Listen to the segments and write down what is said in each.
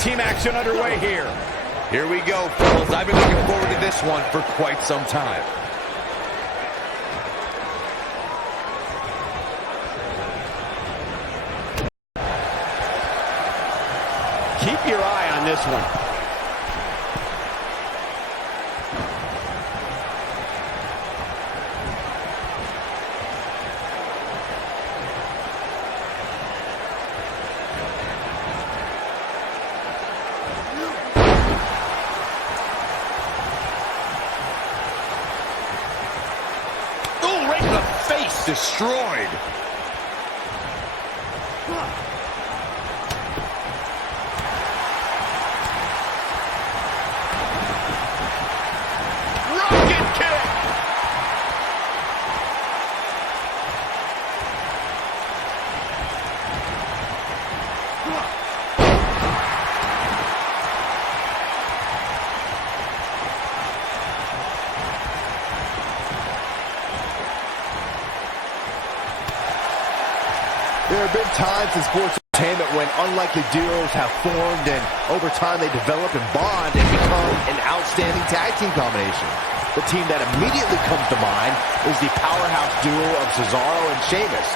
team action underway here. Here we go, fellas. I've been looking forward to this one for quite some time. Keep your eye on this one. Destroyed. Rocket kick. There have been times in sports entertainment when unlikely duos have formed, and over time they develop and bond and become an outstanding tag team combination. The team that immediately comes to mind is the powerhouse duo of Cesaro and Sheamus.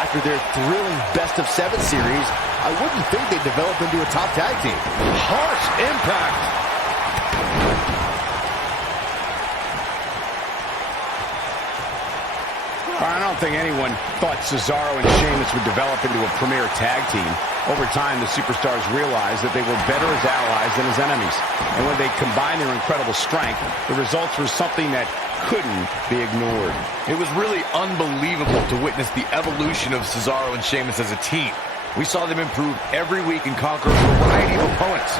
After their thrilling best-of-7 series, I wouldn't think they'd develop into a top tag team. Harsh impact. I don't think anyone thought Cesaro and Sheamus would develop into a premier tag team. Over time, the superstars realized that they were better as allies than as enemies. And when they combined their incredible strength, the results were something that couldn't be ignored. It was really unbelievable to witness the evolution of Cesaro and Sheamus as a team. We saw them improve every week and conquer a variety of opponents.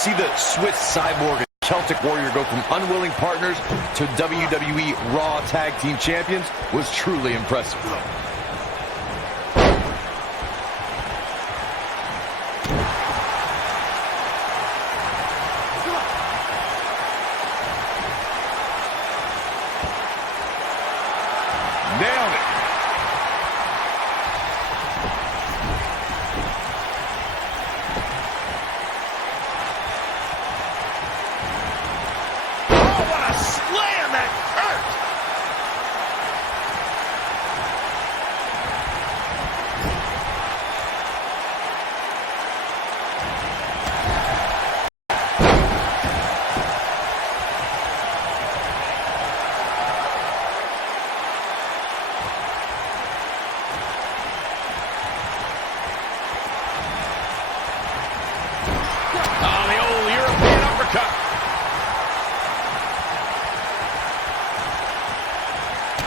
See the Swiss Cyborg and Celtic Warrior go from unwilling partners to WWE Raw Tag Team Champions was truly impressive. Nailed it.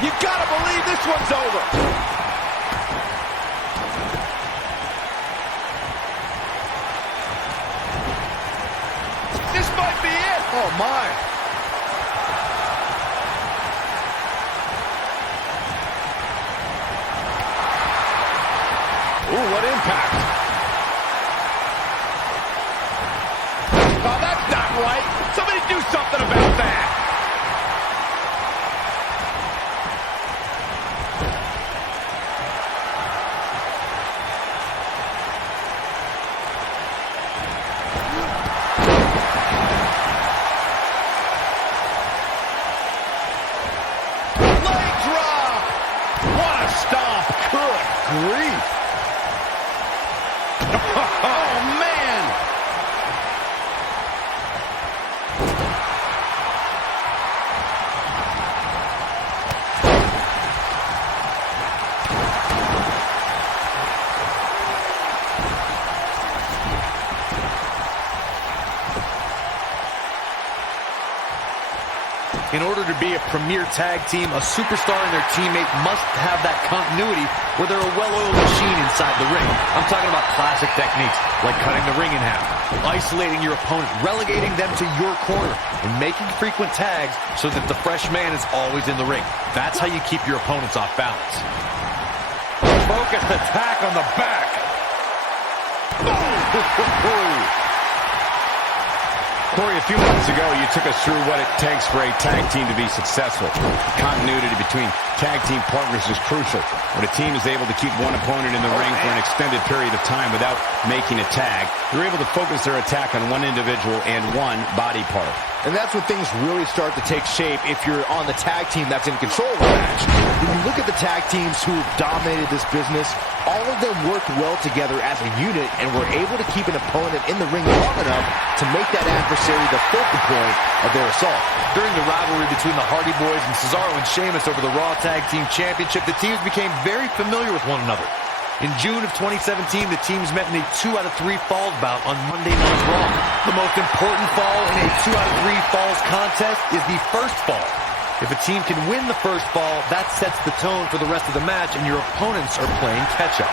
You gotta believe this one's over. This might be it. Oh, my. Ooh, what impact. Oh, that's not right. Somebody do something about that. Grief. Oh, man. In order to be a premier tag team, a superstar and their teammate must have that continuity where they're a well-oiled machine inside the ring. I'm talking about classic techniques like cutting the ring in half, isolating your opponent, relegating them to your corner, and making frequent tags so that the fresh man is always in the ring. That's how you keep your opponents off balance. Focused attack on the back. Oh. Corey, a few months ago, you took us through what it takes for a tag team to be successful. Continuity between tag team partners is crucial. When a team is able to keep one opponent in the ring for an extended period of time without making a tag, they're able to focus their attack on one individual and one body part. And that's when things really start to take shape if you're on the tag team that's in control of the match. When you look at the tag teams who have dominated this business, all of them worked well together as a unit and were able to keep an opponent in the ring long enough to make that adversary the focal point of their assault. During the rivalry between the Hardy Boys and Cesaro and Sheamus over the Raw Tag Team Championship, the teams became very familiar with one another. In June of 2017, the teams met in a 2 out of 3 falls bout on Monday Night Raw. The most important fall in a 2 out of 3 falls contest is the first fall. If a team can win the first fall, that sets the tone for the rest of the match, and your opponents are playing catch-up.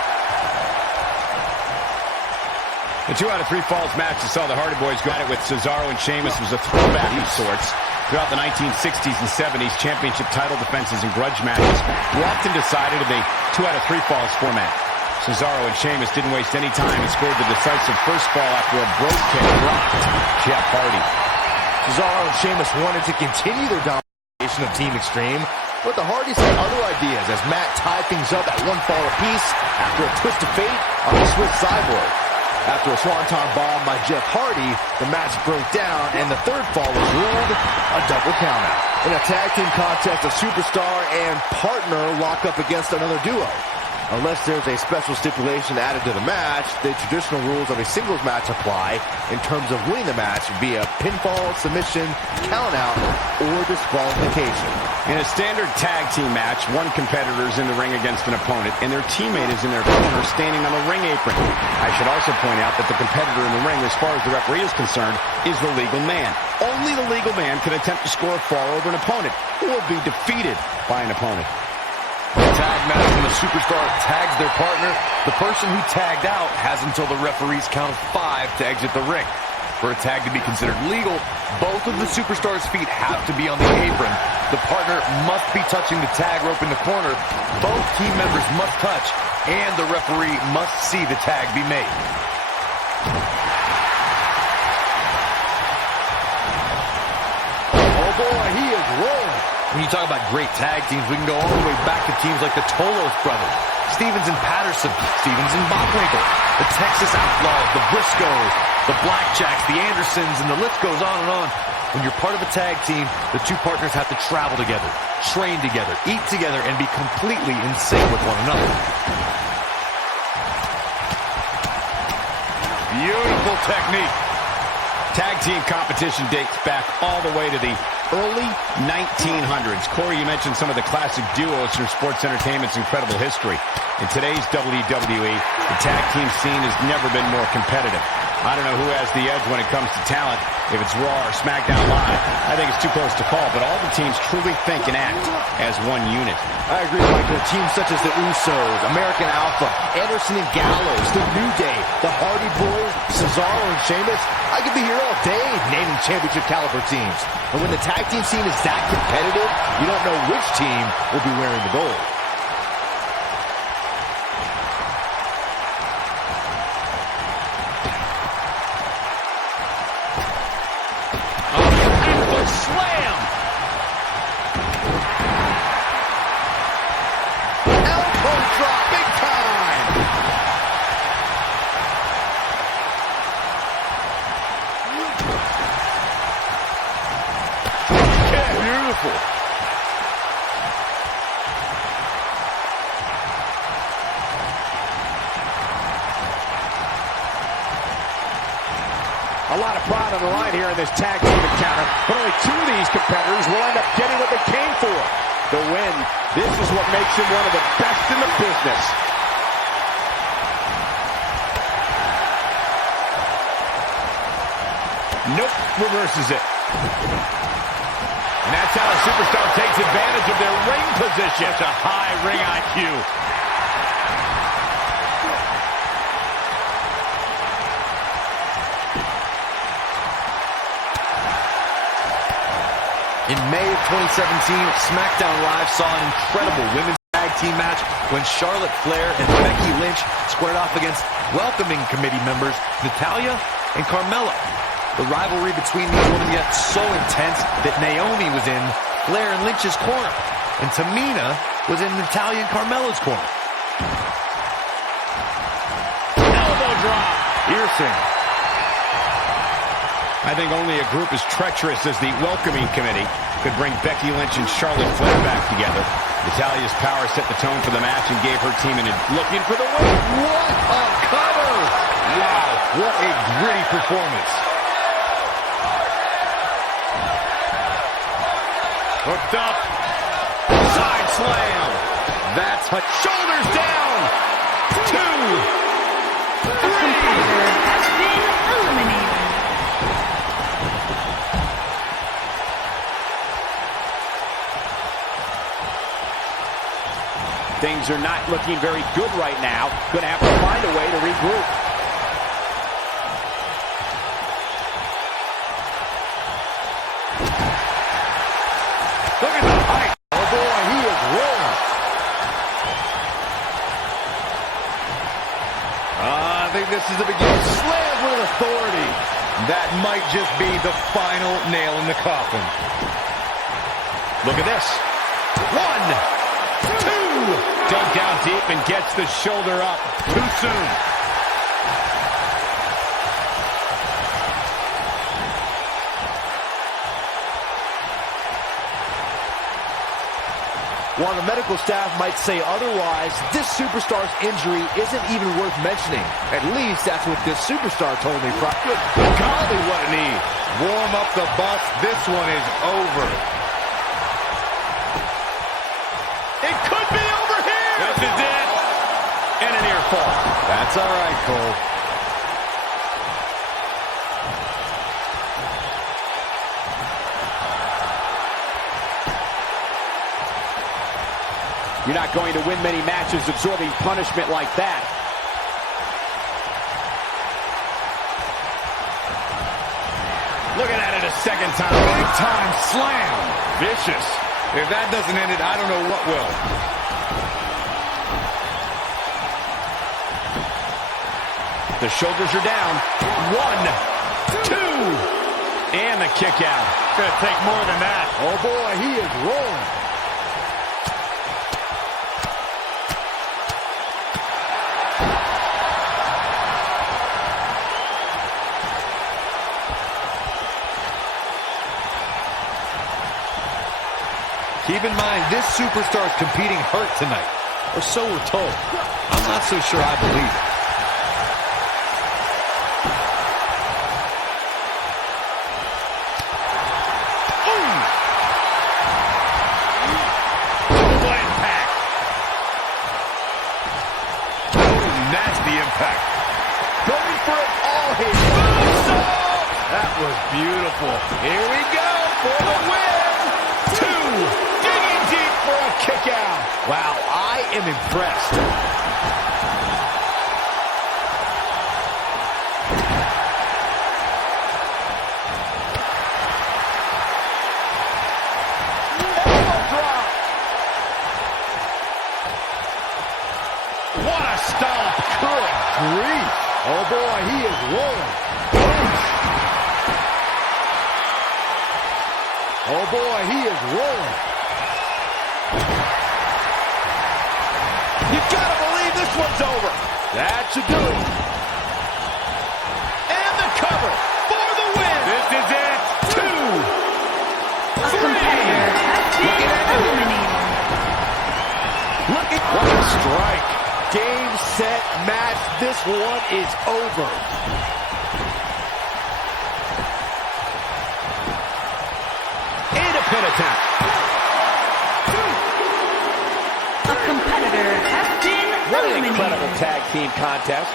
The 2 out of 3 falls match that saw the Hardy Boys go at it with Cesaro and Sheamus was a throwback of sorts. Throughout the 1960s and 70s, championship title defenses and grudge matches were often decided in a 2 out of 3 falls format. Cesaro and Sheamus didn't waste any time and scored the decisive first fall after a brogue kick rocked Jeff Hardy. Cesaro and Sheamus wanted to continue their domination of Team Extreme, but the Hardys had other ideas as Matt tied things up at 1 fall apiece after a twist of fate on the Swiss Cyborg. After a swanton bomb by Jeff Hardy, the match broke down and the third fall was ruled a double countout. In a tag team contest, a superstar and partner lock up against another duo. Unless there's a special stipulation added to the match, the traditional rules of a singles match apply in terms of winning the match via pinfall, submission, countout, or disqualification. In a standard tag team match, one competitor is in the ring against an opponent, and their teammate is in their corner standing on the ring apron. I should also point out that the competitor in the ring, as far as the referee is concerned, is the legal man. Only the legal man can attempt to score a fall over an opponent or be defeated by an opponent. In a tag match, when a superstar tags their partner, the person who tagged out has until the referee's count of 5 to exit the ring. For a tag to be considered legal, both of the superstars' feet have to be on the apron. The partner must be touching the tag rope in the corner. Both team members must touch, and the referee must see the tag be made. Oh boy, he is rolling. When you talk about great tag teams, we can go all the way back to teams like the Tolos brothers, Stevens and Patterson, Stevens and Bockwinkel, the Texas Outlaws, the Briscoes, the Blackjacks, the Andersons, and the list goes on and on. When you're part of a tag team, the two partners have to travel together, train together, eat together, and be completely in sync with one another. Beautiful technique. Tag team competition dates back all the way to the early 1900s. Corey, you mentioned some of the classic duos from sports entertainment's incredible history. In today's WWE, the tag team scene has never been more competitive. I don't know who has the edge when it comes to talent, if it's Raw or SmackDown Live. I think it's too close to call, but all the teams truly think and act as one unit. I agree, Michael. Teams such as the Usos, American Alpha, Anderson and Gallows, The New Day, the Hardy Boys, Cesaro and Sheamus. I could be here all day naming championship caliber teams. And when the tag team scene is that competitive, you don't know which team will be wearing the gold. Slam! Elbow drop, big time! Yeah, beautiful. A lot of pride on the line here in this tag team encounter, but only 2 of these competitors will end up getting what they came for. The win. This is what makes him one of the best in the business. Nope, reverses it. And that's how a superstar takes advantage of their ring position. Such a high ring IQ. In May of 2017, SmackDown Live saw an incredible women's tag team match when Charlotte Flair and Becky Lynch squared off against welcoming committee members Natalya and Carmella. The rivalry between these women got so intense that Naomi was in Flair and Lynch's corner, and Tamina was in Natalya and Carmella's corner. Elbow drop. Piercing. I think only a group as treacherous as the Welcoming Committee could bring Becky Lynch and Charlotte Flair back together. Natalya's power set the tone for the match and gave her team looking for the win. What a cover! Wow, what a gritty performance. Hooked up. Side slam. That's a shoulders down. 2, 3. Competitor has been eliminated. Things are not looking very good right now. Going to have to find a way to regroup. Look at the height. Oh, boy, he is rolling. I think this is the beginning. Slammed with authority. That might just be the final nail in the coffin. Look at this. 1, 2. Dug down deep and gets the shoulder up too soon. While the medical staff might say otherwise, this superstar's injury isn't even worth mentioning. At least that's what this superstar told me. Good golly, what a knee. Warm up the bus. This one is over. It could be over here. This is it. And a near fall. That's all right, Cole. You're not going to win many matches absorbing punishment like that. Looking at it a second time. Big time slam. Vicious. If that doesn't end it, I don't know what will. The shoulders are down. 1, 2. And the kick out. Gonna take more than that. Oh, boy, he is rolling. Keep in mind, this superstar is competing hurt tonight. Or so we're told. I'm not so sure I believe it. Impact. Nasty impact. Going for it all here. That was beautiful. Here we go for the win. 2. Digging deep for a kick out. Wow, I am impressed. Elbow drop. What a stomp. Good grief. Oh, boy, he is rolling. Oh, boy, he is rolling. You gotta believe this one's over. That should do it. And the cover for the win. This is it. 2, A competitor has been eliminated. Look at what a strike. Game, set, match. This one is over. and a pin attempt. A competitor has been What an eliminated. incredible tag team contest.